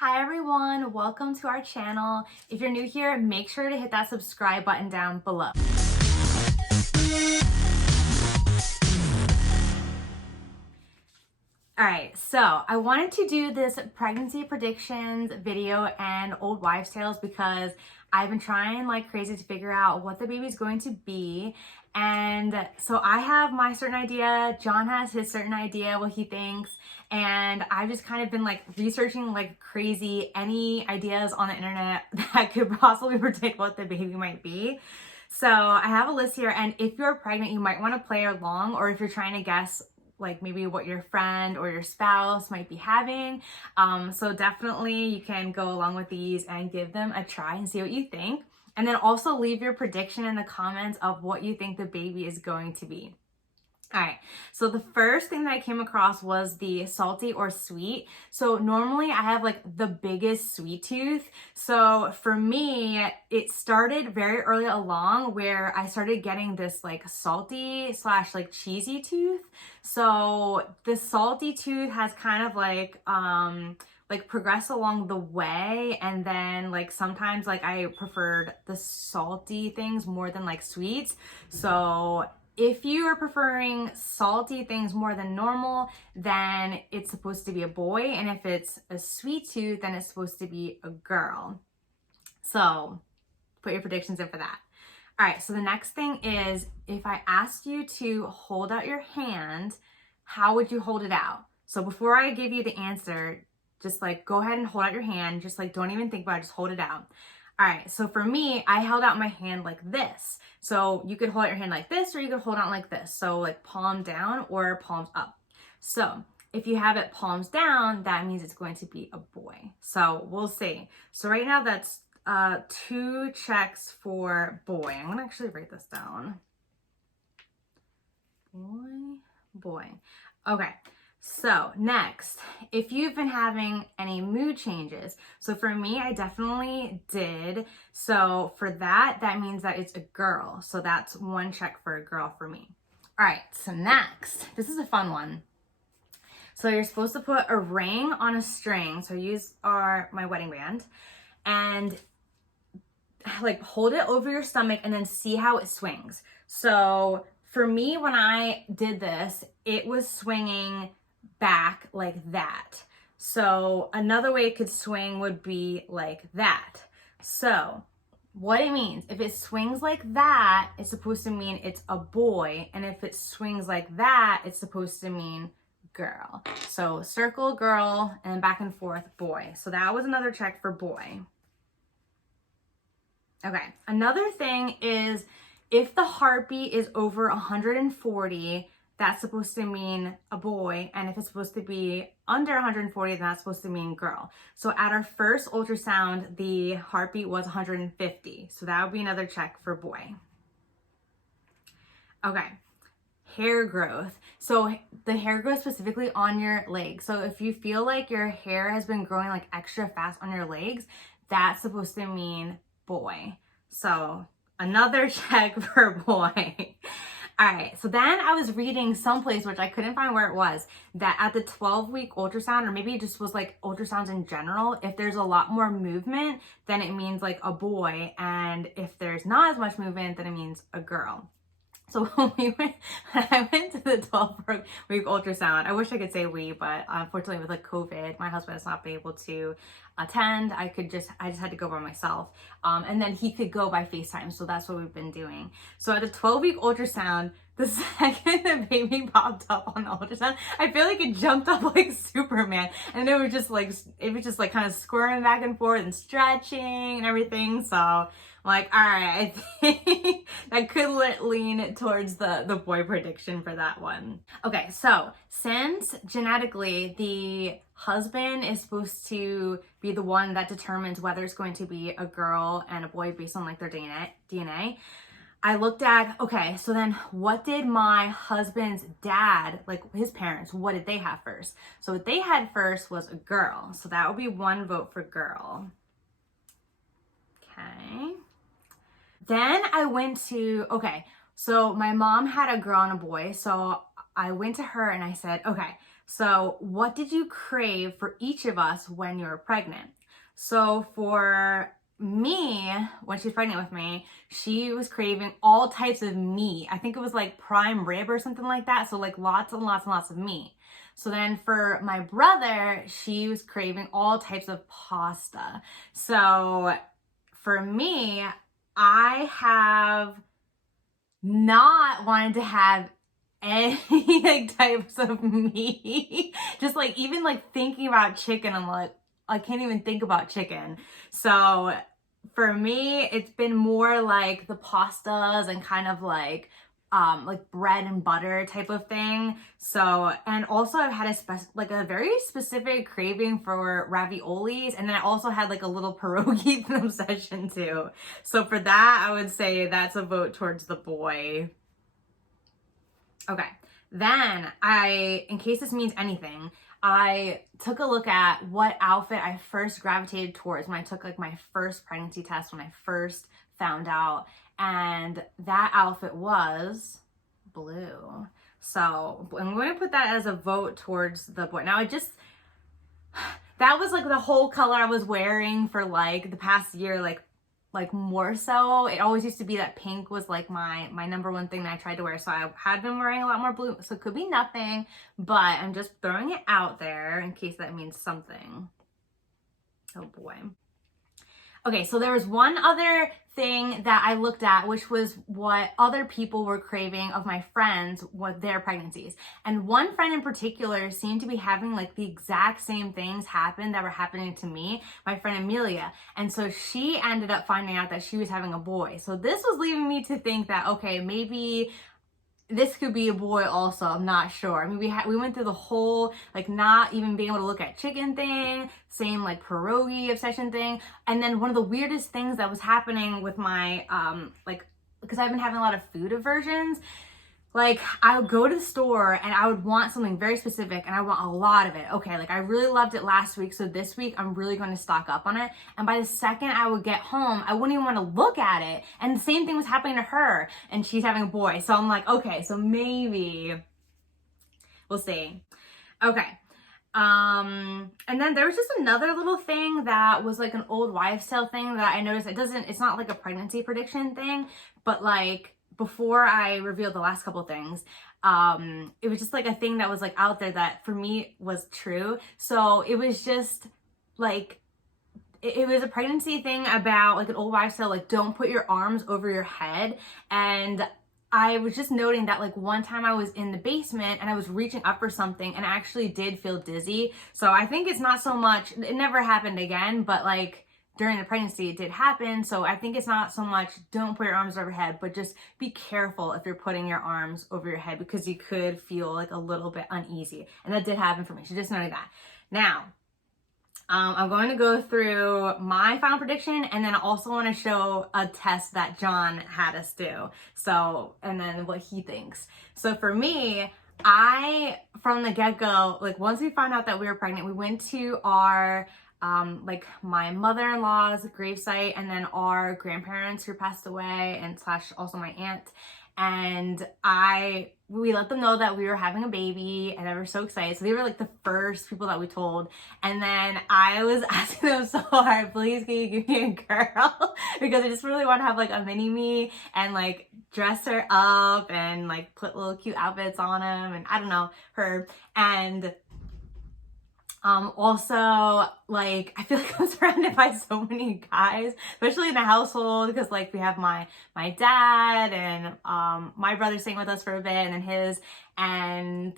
Hi everyone, welcome to our channel. If you're new here, make sure to hit that subscribe button down below. Alright, so I wanted to do this pregnancy predictions video and old wives tales because I've been trying like crazy to figure out what the baby's going to be. And so I have my certain idea, John has his certain idea, what he thinks, and I've just kind of been like researching like crazy any ideas on the internet that could possibly predict what the baby might be. So I have a list here, and if you're pregnant, you might want to play along, or if you're trying to guess like maybe what your friend or your spouse might be having. So definitely you can go along with these and give them a try and see what you think. And then also leave your prediction in the comments of what you think the baby is going to be. All right, so the first thing that I came across was the salty or sweet. So normally I have like the biggest sweet tooth. So for me, it started very early along where I started getting this like salty slash like cheesy tooth. So the salty tooth has kind of like progress along the way, and then like sometimes like I preferred the salty things more than like sweets. So if you are preferring salty things more than normal, then it's supposed to be a boy. And if it's a sweet tooth, then it's supposed to be a girl. So put your predictions in for that. All right, so the next thing is, if I asked you to hold out your hand, how would you hold it out? So before I give you the answer, just like go ahead and hold out your hand. Just like don't even think about it, just hold it out. All right, so for me, I held out my hand like this. So you could hold out your hand like this, or you could hold out like this. So like palm down or palms up. So if you have it palms down, that means it's going to be a boy. So we'll see. So right now that's 2 checks for boy. I'm gonna actually write this down. Boy. Okay. So next, if you've been having any mood changes. So for me, I definitely did. So for that means that it's a girl. So that's 1 check for a girl for me. All right, so next, this is a fun one. So you're supposed to put a ring on a string. So I use my wedding band, and like hold it over your stomach and then see how it swings. So for me, when I did this, it was swinging back like that. So another way it could swing would be like that. So what it means, if it swings like that, it's supposed to mean it's a boy. And if it swings like that, it's supposed to mean girl. So circle girl and back and forth boy. So that was another check for boy. Okay, another thing is if the heartbeat is over 140, that's supposed to mean a boy. And if it's supposed to be under 140, then that's supposed to mean girl. So at our first ultrasound, the heartbeat was 150. So that would be another check for boy. Okay, hair growth. So the hair growth specifically on your legs. So if you feel like your hair has been growing like extra fast on your legs, that's supposed to mean boy. So another check for boy. All right, so then I was reading someplace, which I couldn't find where it was, that at the 12-week ultrasound, or maybe it just was like ultrasounds in general, if there's a lot more movement, then it means like a boy. And if there's not as much movement, then it means a girl. So when I went to the 12-week ultrasound, I wish I could say we, but unfortunately with like COVID, my husband has not been able to attend. I just had to go by myself. And then he could go by FaceTime. So that's what we've been doing. So at the 12-week ultrasound, the second the baby popped up on the ultrasound, I feel like it jumped up like Superman. And it was just like kind of squirming back and forth and stretching and everything. So I'm like, all right, I think that could lean towards the boy prediction for that one. Okay, so since genetically the husband is supposed to be the one that determines whether it's going to be a girl and a boy based on like their DNA, I looked at, okay, so then what did my husband's dad, like his parents, what did they have first? So what they had first was a girl. So that would be 1 vote for girl. Okay. Then I went to, okay, so my mom had a girl and a boy. So I went to her and I said, okay, So what did you crave for each of us when you were pregnant? So for me, when she was pregnant with me, she was craving all types of meat. I think it was like prime rib or something like that. So like lots and lots and lots of meat. So then for my brother, she was craving all types of pasta. So for me, I have not wanted to have any like types of meat. Just like even like thinking about chicken, I'm like, I can't even think about chicken. So for me, it's been more like the pastas and kind of like bread and butter type of thing. So, and also I've had a very specific craving for raviolis, and then I also had like a little pierogi obsession too. So for that, I would say that's a vote towards the boy. Okay, then in case this means anything, I took a look at what outfit I first gravitated towards when I took like my first pregnancy test, when I first found out, and that outfit was blue. So I'm going to put that as a vote towards the boy. Now that was like the whole color I was wearing for like the past year, like more so. It always used to be that pink was like my number one thing that I tried to wear. So I had been wearing a lot more blue. So it could be nothing, but I'm just throwing it out there in case that means something. Oh boy. Okay, so there was one other thing that I looked at, which was what other people were craving of my friends with their pregnancies. And one friend in particular seemed to be having like the exact same things happen that were happening to me, my friend Amelia. And so she ended up finding out that she was having a boy. So this was leaving me to think that, okay, maybe this could be a boy also. I'm not sure. I mean, we went through the whole like not even being able to look at chicken thing, same like pierogi obsession thing, and then one of the weirdest things that was happening with my because I've been having a lot of food aversions. Like I would go to the store and I would want something very specific and I want a lot of it. Okay, like I really loved it last week, so this week I'm really going to stock up on it. And by the second I would get home, I wouldn't even want to look at it. And the same thing was happening to her, and she's having a boy. So I'm like, okay, so maybe we'll see. Okay. And then there was just another little thing that was like an old wives' tale thing that I noticed. It's not like a pregnancy prediction thing, but like before I revealed the last couple things, it was just like a thing that was like out there that for me was true. So it was just like, it was a pregnancy thing about like an old wives' tale, like don't put your arms over your head. And I was just noting that like one time I was in the basement and I was reaching up for something and I actually did feel dizzy. So I think it's not so much, it never happened again, but like during the pregnancy it did happen. So I think it's not so much don't put your arms over your head, but just be careful if you're putting your arms over your head because you could feel like a little bit uneasy. And that did happen for me. So just noting that. Now, I'm going to go through my final prediction, and then I also want to show a test that John had us do. So, and then what he thinks. So for me, from the get-go, like once we found out that we were pregnant, we went to our, like my mother-in-law's gravesite and then our grandparents who passed away and / also my aunt. And we let them know that we were having a baby and they were so excited. So they were like the first people that we told. And then I was asking them so hard, please can you give me a girl? Because I just really want to have like a mini me and like dress her up and like put little cute outfits on him and I don't know, her. And also, like, I feel like I'm surrounded by so many guys, especially in the household, because like we have my dad and my brother staying with us for a bit, and then his, and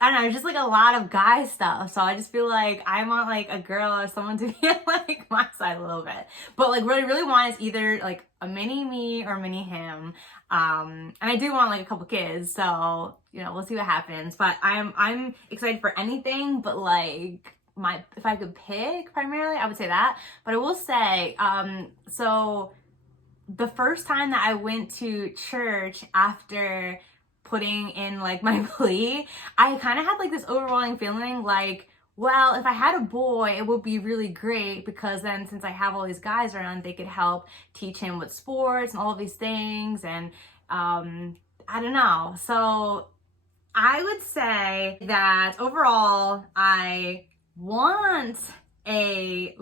I don't know, just like a lot of guy stuff. So I just feel like I want like a girl or someone to be on like my side a little bit. But like what I really want is either like a mini me or a mini him. And I do want like a couple kids, so you know, we'll see what happens. But I'm excited for anything, but like if I could pick primarily, I would say that. But I will say, so the first time that I went to church after putting in like my plea, I kind of had like this overwhelming feeling like, well, if I had a boy, it would be really great because then since I have all these guys around, they could help teach him with sports and all of these things. And I don't know. So I would say that overall, I want I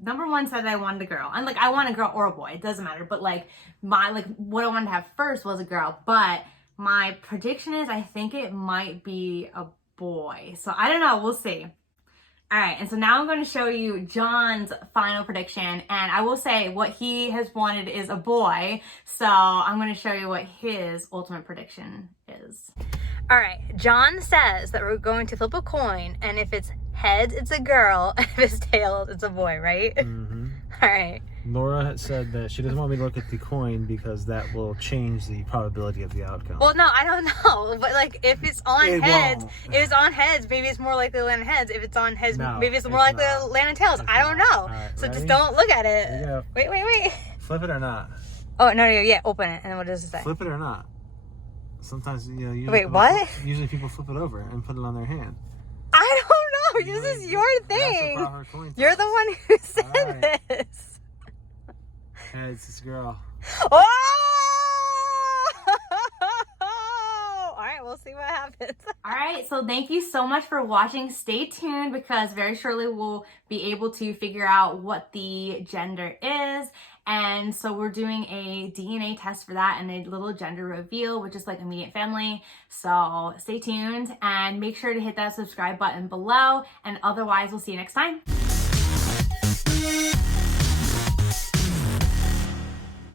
number one said I wanted a girl, and like I want a girl or a boy, it doesn't matter, but like what I wanted to have first was a girl, but my prediction is I think it might be a boy, so I don't know, we'll see. All right, and so now I'm going to show you John's final prediction, and I will say what he has wanted is a boy, so I'm going to show you what his ultimate prediction is. All right, John says that we're going to flip a coin, and if it's heads, it's a girl, and if it's tails, it's a boy, right? Mm-hmm. All right. Laura had said that she doesn't want me to look at the coin because that will change the probability of the outcome. Well, no, I don't know, but like if it's on heads, if it's on heads, maybe it's more likely to land in heads. If it's on heads, maybe it's more likely to land in tails. I don't know. Right, so ready? just don't look at it. Here you go. Wait. Flip it or not? Oh, no, yeah, open it. And then what does it say? Flip it or not? Sometimes, usually Wait, what? Usually people flip it over and put it on their hand. I don't know. This is your thing. You're the one who said this. Heads, it's a girl. Oh! All right, we'll see what happens. All right, so thank you so much for watching. Stay tuned because very shortly we'll be able to figure out what the gender is. And so we're doing a DNA test for that and a little gender reveal, which is like immediate family. So stay tuned and make sure to hit that subscribe button below. And otherwise, we'll see you next time.